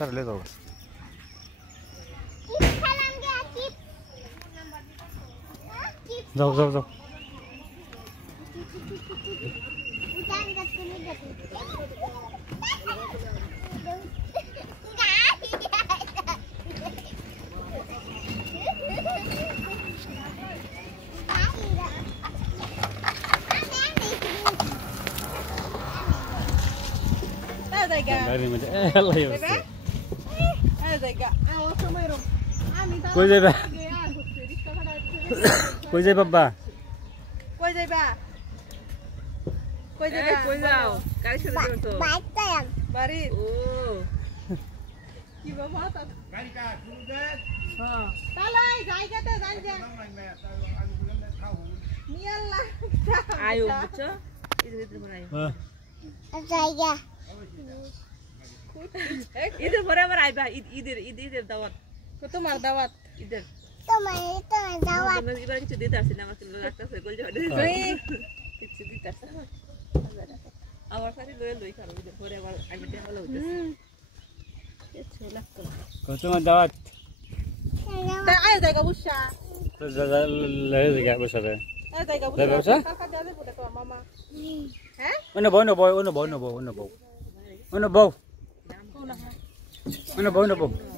তাহলে ले जाओ जाओ जाओ जाओ কই যাইবা কই যাই বাবা কই যাইবা কই যাইবা কই যাও গাড়ি সাথে যাও তো বাইক যাই বাড়ি ও কি বাবা তা গাড়ি কা শুরু দে হ্যাঁ তাহলে জায়গাতে যাই যা মিয়াল্লাহ আয়ো বুঝছো ইধর বানাই হ্যাঁ জায়গা इधर बराबर आइबा इधर इधर दावत को तुम्हार दावत इधर तुम्हार दावत मैं इबार কিছু দিতে আসি না আমাকে লাগতাছে গোল জড়ে কিছু দিতে আসে আবার সারি লই খারো ইধর পরে আবার আগে দেয়া হলো হইতাছে কিছু লাগতো को तुम्हार दावत তা আয় জায়গা বুঝছা তো ले জায়গা বসা রে আয় জায়গা বুঝছা কাকা যাবে পড়ে তো মামা হ্যাঁ ওনে বই না বই ওনে বই না বই ওনে বই ওনে বই ওনে বই না বই